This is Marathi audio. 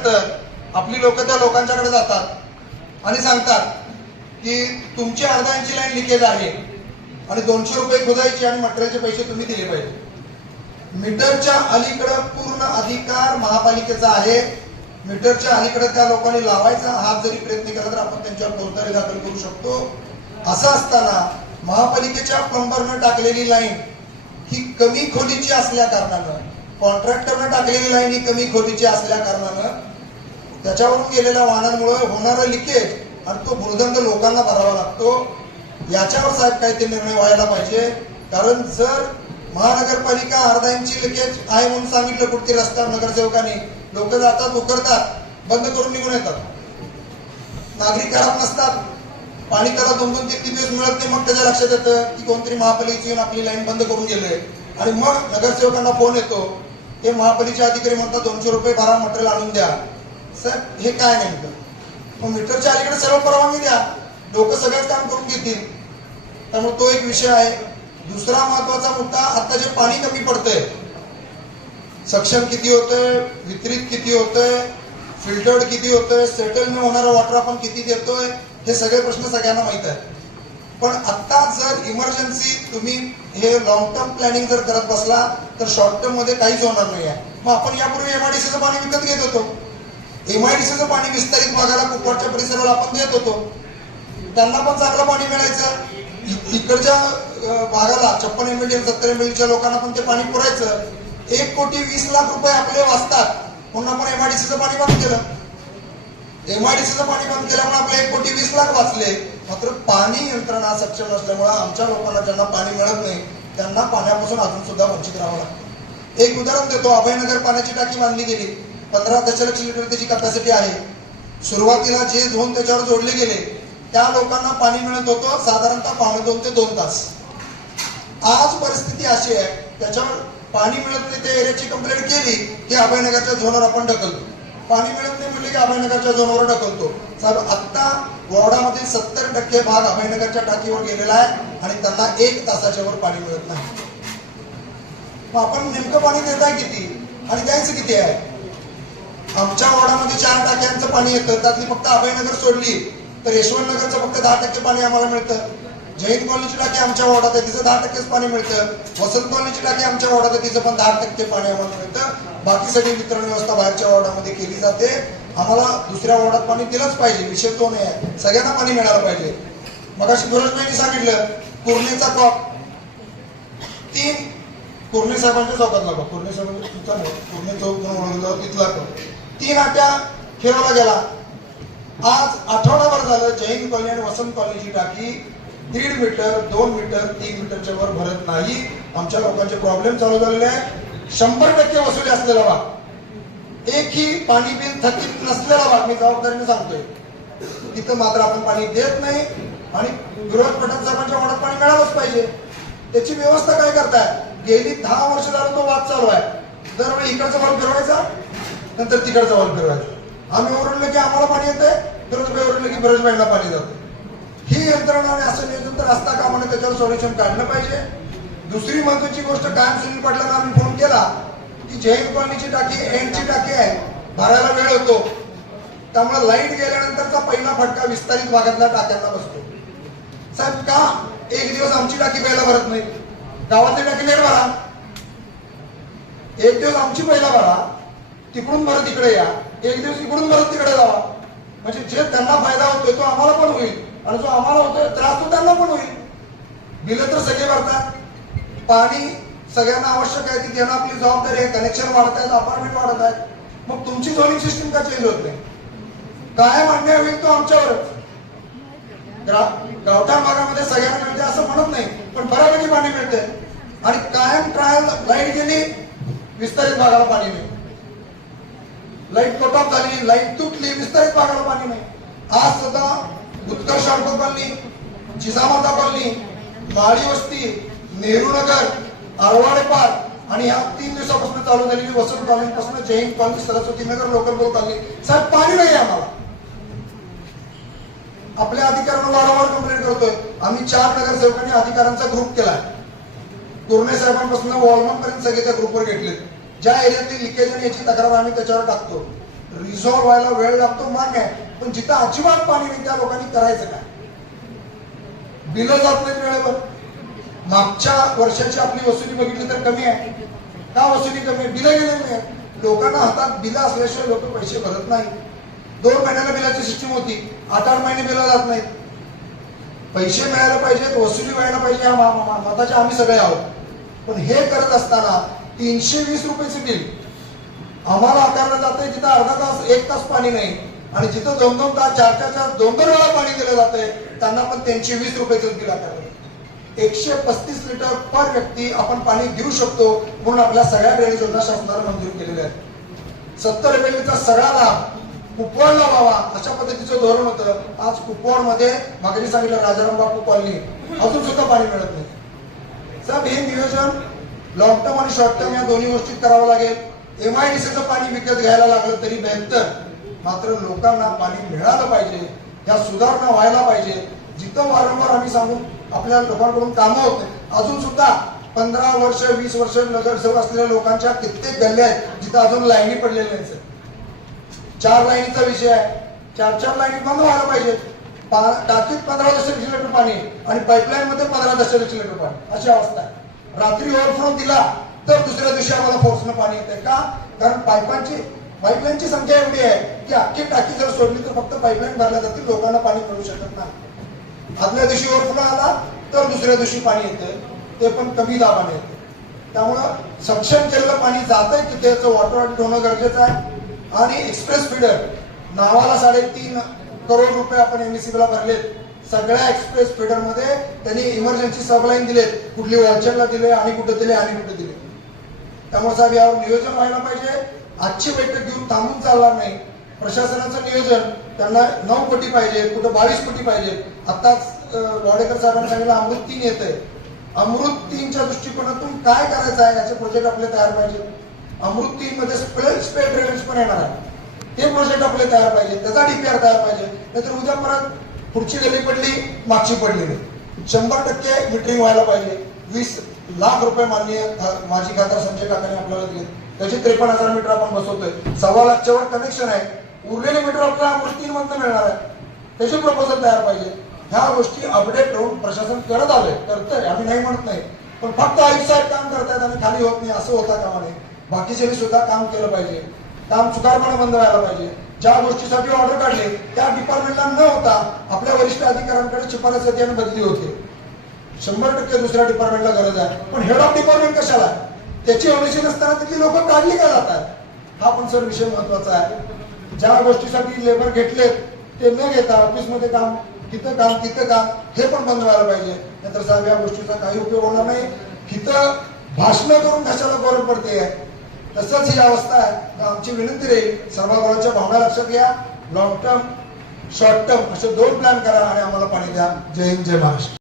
झाल्यानंतर आपली लोक त्या लोकांच्याकडे जातात आणि सांगतात की तुमची अर्धा इंची लाईन लिकेज आहे आणि 200 रुपये खोदायचे आणि मटेरियलचे पैसे तुम्ही दिले पाहिजे. मीटरच्या अलीकडे पूर्ण अधिकार महापालिकेचा आहे. मीटरच्या अलीकडे त्या लोकांनी लावायचा हात जरी प्रयत्न केला तर आपण त्यांच्यावर फौजदारी दाखल करू शकतो. असं असताना महापालिकेच्या प्लंबरनं टाकलेली लाईन ही कमी खोलीची असल्या कारणानं, कॉन्ट्रॅक्टरनं टाकलेली लाईन ही कमी खोलीची असल्या कारणानं त्याच्यावरून गेलेल्या वाहनांमुळे होणारं लिकेज आणि तो भूर्दंड लोकांना भरावा लागतो. याच्यावर साहेब काही ते निर्णय व्हायला पाहिजे. कारण जर महानगरपालिका अर्धा इंची लिकेज आहे म्हणून सांगितलं कुठती रस्त्यावर नगरसेवकांनी, लोक जातात, उकरतात, बंद करून निघून येतात. नागरिक घरात नसतात, पाणी त्याला 2-2-3 दिवस मिळत नाही. मग त्याच्या लक्षात येतं की कोणतरी महापालिकेची येऊन आपली लाईन बंद करून गेले आणि मग नगरसेवकांना फोन येतो. हे महापालिकेचे अधिकारी म्हणतात 200 रुपये भरा, मटेरियल आणून द्या. साहेब हे काय नेमकं? मग मीटरच्या अलीकडे सर्व परवानगी द्या, लोक सगळंच काम करून घेतील. त्यामुळे तो एक विषय आहे. दुसरा महत्वाचा मुद्दा, आता जे पाणी कमी पडतंय, सक्शन किती होतंय, वितरित किती होतंय, फिल्टर्ड किती होतंय, सेटल न होणारं वॉटर आपण किती देतोय, हे सगळे प्रश्न सगळ्यांना माहित आहे. पण आता जर इमर्जन्सी तुम्ही हे लॉंग टर्म प्लॅनिंग जर करत बसला तर शॉर्ट टर्म मध्ये काहीच होणार नाही आहे. मग आपण यापूर्वी एमआयडीसीचं पाणी विकत घेत होतो. एमआयडीसीचं पाणी विस्तारित भागाला, कुपवाडच्या परिसराला आपण देत होतो. त्यांना पण चांगलं पाणी मिळायचं. इकडच्या भागाला 56 MLD 70 MLDच्या लोकांना पण ते पाणी पुरायचं. 1,20,00,000 रुपये आपले वाचतात म्हणून आपण एमआयडीसीचं पाणी बंद केलं. एमआयडीसीचं पाणी बंद केल्यामुळे आपले 1,20,00,000 वाचले. मात्र पाणी यंत्रणा सक्षम नसल्यामुळे आमच्या लोकांना ज्यांना पाणी मिळत नाही त्यांना पाण्यापासून अजून सुद्धा वंचित राहावं लागतं. एक उदाहरण देतो. अभयनगर पाण्याची टाकी बांधली गेली. 15 दशलक्ष लिटर त्याची कॅपॅसिटी आहे. सुरुवातीला जे झोन त्याच्यावर जोडले गेले त्या लोकांना पाणी मिळत होतं साधारणतः 1.5 ते 2 तास. आज परिस्थिती अशी आहे, त्याच्यावर पाणी मिळत नाही त्या एरियाची कंप्लेंट केली की अभयनगरच्या झोनवर आपण ढकलतो. पाणी मिळत नाही म्हणजे की अभयनगरच्या झोनवर ढकलतो. साहेब आता वॉर्डामधील 70% भाग अभयनगरच्या टाकीवर गेलेला आहे आणि त्यांना 1 तासाच्या वर पाणी मिळत नाही. मग आपण नेमकं पाणी देताय किती आणि द्यायचं किती आहे? आमच्या वॉर्डामध्ये 4 टाक्यांचं पाणी येतं, त्यातली फक्त अभयनगर सोडली तर यशवंतनगरचं फक्त 10% पाणी आम्हाला मिळतं. जैन कॉलनीची टाकी आमच्या वॉर्डात आहे, तिचं 10%च पाणी मिळतं. वसंत कॉलनीची टाकी आमच्या वॉर्डात आहे, तिचं पण 10% पाणी आम्हाला मिळतं. बाकी सगळी वितरण व्यवस्था बाहेरच्या वॉर्डामध्ये केली जाते. आम्हाला दुसऱ्या वॉर्डात पाणी दिलंच पाहिजे, विषय तो नाही आहे. सगळ्यांना पाणी मिळालं पाहिजे. मगाशी फिरोजबाईंनी सांगितलं कुर्णीचा कॉप 3 कुर्णे साहेबांच्या चौकातला कॉप, कुर्णे साहेबांचा कुर्णे चौक म्हणून तिथला कॉप 3 आट्या फिरवला गेला. आज आठवडाभर झालं जैन कॉलनी आणि वसंत कॉलनीची टाकी 1.5 मीटर, 2 मीटर, 3 मीटरच्या वर भरत नाही. आमच्या लोकांचे प्रॉब्लेम चालू झालेले आहेत. 100% वसुली असलेला भाग, एकही पाणी बिल थकीत नसलेला भाग, मी जबाबदारीने सांगतोय, तिथं मात्र आपण पाणी देत नाही. आणि विरोध पठाण साहेबांच्या वॉर्डात पाणी मिळालंच पाहिजे. त्याची व्यवस्था काय करताय? गेली 10 वर्ष झालं तो वाद चालू आहे. दरवेळी इकडचा वाल फिरवायचा, नंतर तिकडचा वाल फिरवायचा. आम्ही ओरडलं की आम्हाला पाणी येतंय, फिरोजबाई ओरडलं की फिरोजबाईंना पाणी जातं. ही यंत्रणा असं नियोजन तर असता कामाने त्याच्यावर सोल्युशन काढलं पाहिजे. दुसरी महत्वाची गोष्ट, कायम सुनील पाटलांना आम्ही फोन केला की जैन कॉलनीची टाकी एंडची टाकी आहे, भरायला वेळ होतो, त्यामुळे लाईट गेल्यानंतरचा पहिला फटका विस्तारित भागातल्या टाक्यांना बसतो. साहेब का एक दिवस आमची टाकी पहिला भरत नाही? गावातली टाकी लेट भरा, एक दिवस आमची पहिला भरा, तिकडून भरत इकडे या, एक दिवस इकडून भरत तिकडे जावा. म्हणजे जे त्यांना फायदा होतोय तो आम्हाला पण होईल आणि जो आम्हाला होतोय त्रास तो त्यांना पण होईल. बिल तर सगळे भरतात, पाणी सगळ्यांना आवश्यक आहे, ती देणं आपली जबाबदारी आहे. कनेक्शन वाढत आहेत, अपार्टमेंट वाढत आहेत, मग तुमची झोनिंग सिस्टीम का चेंज होत नाही? कायम अन्याय होईल तो आमच्यावरच. गावठाण भागामध्ये सगळ्यांना मिळते असं म्हणत नाही, पण बऱ्यापैकी पाणी मिळते. आणि कायम ट्रायल लाईट गेली, विस्तारित भागाला पाणी नाही. लाईट कट ऑफ झाली, लाईट तुटली, विस्तारित भागाला पाणी नाही. आज सुद्धा उत्कर्ष कॉलनी, जिजामाता कॉलनी, माळी वस्ती, नेहरू नगर, आरवाडे पार्क आणि ह्या 3 दिवसापासून चालू झालेली वसंत कॉलनी पासून जैन कॉलनी, सरस्वती नगर, लोकल बोल कॉलनी, साहेब पाणी नाही आम्हाला. आपल्या अधिकाऱ्यांना वारंवार कंप्लेंट करतोय. आम्ही 4 नगरसेवकांनी अधिकाऱ्यांचा ग्रुप केलाय. कुर्णे साहेबांपासून वॉलमन पर्यंत सगळे त्या ग्रुपवर घेतले. ज्या एरियातली लिकेज आणि याची तक्रार आम्ही त्याच्यावर टाकतो. रिझॉल्व्ह व्हायला वेळ लागतो मान्य आहे, पण जिथं अजिबात पाणी नाही त्या लोकांनी करायचं काय? बिलं जात नाहीत वेळेवर. मागच्या वर्षाची आपली वसुली बघितली तर कमी आहे. का वसुली कमी आहे? बिलं गेले नाही. लोकांना हातात बिलं असल्याशिवाय लोक पैसे भरत नाही. 2 महिन्याला बिलाची सिस्टीम होती, 8-8 महिने बिलं जात नाहीत. पैसे मिळायला पाहिजेत, वसुली व्हायला पाहिजे, या मताचे आम्ही सगळे आहोत. पण हे करत असताना 320 रुपयाचे बिल आम्हाला आकारलं जातंय जिथं अर्धा तास 1 तास पाणी नाही, आणि जिथं 2-2 तास 4-4 तास 2-2 वेळा पाणी दिलं जातंय त्यांना पण 320 रुपयाचं बिल आकारलं. 135 लिटर पर व्यक्ती आपण पाणी देऊ शकतो म्हणून आपल्या सगळ्या ड्रेनेज योजना शासनाने मंजूर केलेल्या आहेत. 70 MLचा सगळा लाभ कुपवाडला व्हावा अशा पद्धतीचं धोरण होतं. आज कुपवाडमध्ये मागे सांगितलं राजाराम बापू कॉलनी अजून सुद्धा पाणी मिळत नाही. साहेब, हे नियोजन लॉंग टर्म आणि शॉर्ट टर्म या दोन्ही गोष्टीत करावं लागेल. MIDCचं पाणी विकत घ्यायला लागलं तरी बेहतर, मात्र लोकांना पाणी मिळालं पाहिजे, या सुधारणा व्हायला पाहिजे. जिथं वारंवार आम्ही सांगून आपल्या लोकांकडून कामं होत नाही, अजून सुद्धा 15 वर्ष 20 वर्ष नगरसेवक असलेल्या लोकांच्या कित्येक गल्ल्या आहेत जिथं अजून लाईनी पडलेल्या आहेत. 4 लाईनीचा विषय आहे, 4 लाईनी बंद व्हायला पाहिजे. टाकीत 15 दशलक्ष लिटर पाणी आणि पाईपलाईन मध्ये 15 दशलक्ष लिटर पाणी अशी अवस्था आहे. रात्री ओव्हरफ्लो दिला तर दुसऱ्या दिवशी आम्हाला फोर्सनं पाणी येते. का? कारण पाईपलाईनची संख्या एवढी आहे की अख्खी टाकी जर सोडली तर फक्त पाईपलाईन भरल्या जातील, लोकांना पाणी मिळू शकत नाही. आदल्या दिवशी ओव्हरफ्लो आला तर दुसऱ्या दिवशी पाणी येतं, ते पण कमी दाबाने येतं. त्यामुळं सक्षम केलेलं पाणी जातंय तिथे त्याचं वॉटर ऑडिट होणं गरजेचं आहे. आणि एक्सप्रेस फीडर नावाला 3.5 करोड रुपये आपण MSCBला भरलेत. सगळ्या एक्सप्रेस फीडर मध्ये त्यांनी इमर्जन्सी सबलाईन दिलेत, कुठली वॉलचरला दिले आणि कुठे दिले आणि कुठे दिले. त्यामुळे साहेब यावर नियोजन व्हायला पाहिजे. आजची बैठक घेऊन थांबून चालणार नाही. प्रशासनाचं नियोजन त्यांना 9 कोटी पाहिजे, कुठं 22 कोटी पाहिजे. आताच वाडेकर साहेबांनी सांगितलं अमृत 3 येतंय. अमृत 3च्या दृष्टिकोनातून काय करायचं आहे याचे प्रोजेक्ट आपले तयार पाहिजे. अमृत 3 मध्ये स्पेड ड्रेनेज पण येणार आहे, ते प्रोजेक्ट आपले तयार पाहिजे, त्याचा DPR तयार पाहिजे. नाहीतर उद्या परत पुढची गली पडली मागची पडली नाही. 100% मीटरिंग व्हायला पाहिजे. 20 लाख रुपये माननीय माजी खासदार संजय काकांनी आपल्याला दिले, त्याचे 53,000 मीटर आपण बसवतोय. 1.25 लाखच्या वर कनेक्शन आहे. उरलेले मीटर आपल्याला अमृत 3 मधनं मिळणार आहे, त्याचे प्रपोजल तयार पाहिजे. ह्या गोष्टी अपडेट होऊन प्रशासन करत आलंय, करतंय, आम्ही नाही म्हणत नाही. पण फक्त आयुक्त साहेब काम करतायत आणि खाली होत नाही असं होता कामा नये. बाकीच्यांनी सुद्धा काम केलं पाहिजे. काम चुकारपणे बंद व्हायला पाहिजे. ज्या गोष्टीसाठी ऑर्डर काढले त्या डिपार्टमेंटला न होता आपल्या वरिष्ठ अधिकाऱ्यांकडे शिफारस येते आणि बदली होते. 100% दुसऱ्या डिपार्टमेंटला गरज आहे, पण हेड ऑफ डिपार्टमेंट कशाला? त्याची ऑडिशन नसताना तिथली लोक काढली का जातात? हा पण सर विषय महत्वाचा आहे. ज्या गोष्टीसाठी लेबर घेतलेत ते न घेता ऑफिसमध्ये काम, तिथं काम, हे पण बंद व्हायला पाहिजे. नाहीतर साहेब या गोष्टीचा काही उपयोग होणार नाही. तिथं भाषण करून कशाला गौरव पडते. तसंच ही अवस्था आहे. आमची विनंती राहील, सर्वांच्या भावना लक्षात घ्या. लॉंग टर्म, शॉर्ट टर्म असे 2 प्लॅन करा आणि आम्हाला पाणी द्या. जय हिंद, जय महाराष्ट्र.